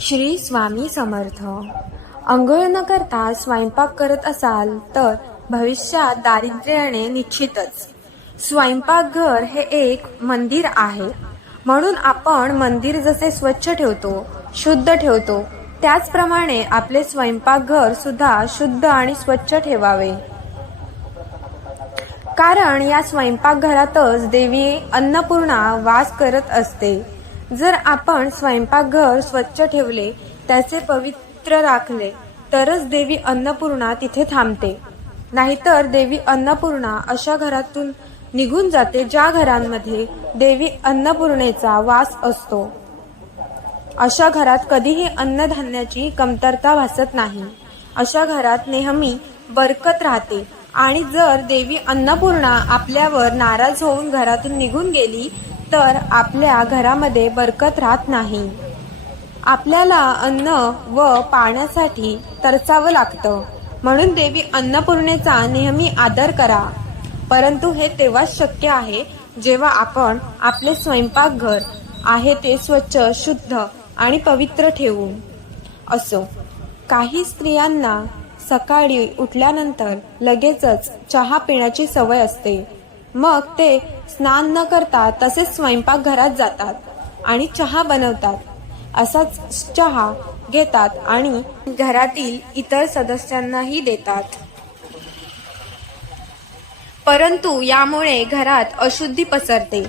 श्री स्वामी समर्थ. अंघोळ न करता स्वयंपाक करत असाल तर भविष्यात दारिद्र्य येणे निश्चितच. स्वयंपाकघर हे एक मंदिर आहे. म्हणून आपण मंदिर जसे स्वच्छ ठेवतो शुद्ध ठेवतो त्याचप्रमाणे आपले स्वयंपाकघर सुद्धा शुद्ध आणि स्वच्छ ठेवावे. कारण या स्वयंपाकघरातच देवी अन्नपूर्णा वास करत असते. जर आपण स्वयंपाकघर स्वच्छ ठेवले त्याचे पवित्र राखले तरच देवी अन्नपूर्णा तिथे थांबते. नाहीतर देवी अन्नपूर्णा अशा घरातून निघून जाते ज्या घरांमध्ये देवी अन्नपूर्णेचा वास असतो. अशा घरात कधीही अन्नधान्याची कमतरता भासत नाही. अशा घरात नेहमी बरकत राहते. आणि जर देवी अन्नपूर्णा आपल्यावर नाराज होऊन घरातून निघून गेली तर आपल्या घरामध्ये बरकत राहत नाही. आपल्याला अन्न व पाण्यासाठी तरसावं लागतं. म्हणून देवी अन्नपूर्णेचा नेहमी आदर करा. परंतु हे तेव्हाच शक्य आहे जेव्हा आपण आपले स्वयंपाकघर आहे ते स्वच्छ शुद्ध आणि पवित्र ठेवू. असो काही स्त्रियांना सकाळी उठल्यानंतर लगेचच चहा पिण्याची सवय असते. मग ते स्नान न करता तसेच स्वयंपाकघरात जातात आणि चहा बनवतात. असाच चहा घेतात आणि घरातील इतर सदस्यांनाही देतात. परंतु यामुळे घरात अशुद्धी पसरते.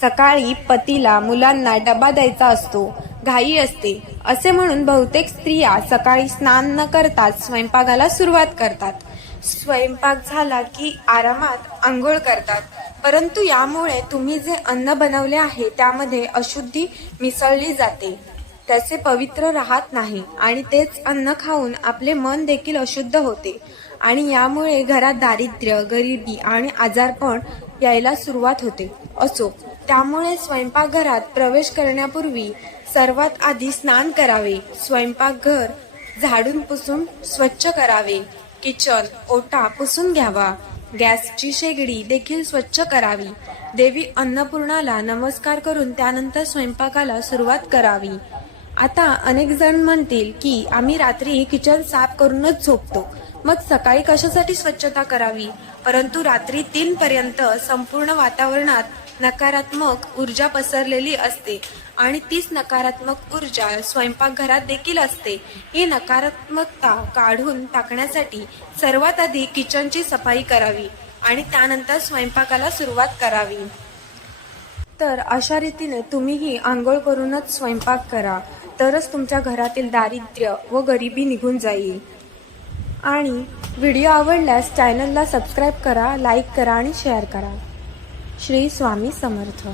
सकाळी पतीला मुलांना डबा द्यायचा असतो घाई असते असे म्हणून बहुतेक स्त्रिया सकाळी स्नान न करताच स्वयंपाकाला सुरुवात करतात. स्वयंपाक झाला की आरामात आंघोळ करतात. परंतु यामुळे तुम्ही जे अन्न बनवले आहे त्यामध्ये अशुद्धी मिसळली जाते. त्याचे पवित्र राहत नाही आणि तेच अन्न खाऊन आपले मन देखील अशुद्ध होते. आणि यामुळे घरात दारिद्र्य गरिबी आणि आजारपण यायला सुरुवात होते. असो त्यामुळे स्वयंपाकघरात प्रवेश करण्यापूर्वी सर्वात आधी स्नान करावे स्वयंपाकघर झाडून पुसून स्वच्छ करावे. किचन ओटा पुसून घ्यावा. गॅसची शेगडी देखील स्वच्छ करावी. देवी अन्नपूर्णाला नमस्कार करून त्यानंतर स्वयंपाकाला सुरुवात करावी. आता अनेक जण म्हणतील की आम्ही रात्री किचन साफ करूनच झोपतो. मग सकाळी कशासाठी स्वच्छता करावी? परंतु रात्री तीन पर्यंत संपूर्ण वातावरणात नकारात्मक ऊर्जा पसरलेली असते आणि तीच नकारात्मक ऊर्जा स्वयंपाकघरात देखील असते. ही नकारात्मकता काढून टाकण्यासाठी सर्वात आधी किचनची सफाई करावी आणि त्यानंतर स्वयंपाकाला सुरुवात करावी. तर अशा रीतीने तुम्हीही आंघोळ करूनच स्वयंपाक करा तरच तुमच्या घरातील दारिद्र्य व गरिबी निघून जाईल. आणि व्हिडिओ आवडल्यास चॅनलला सबस्क्राईब करा लाईक करा आणि शेअर करा. श्री स्वामी समर्थ.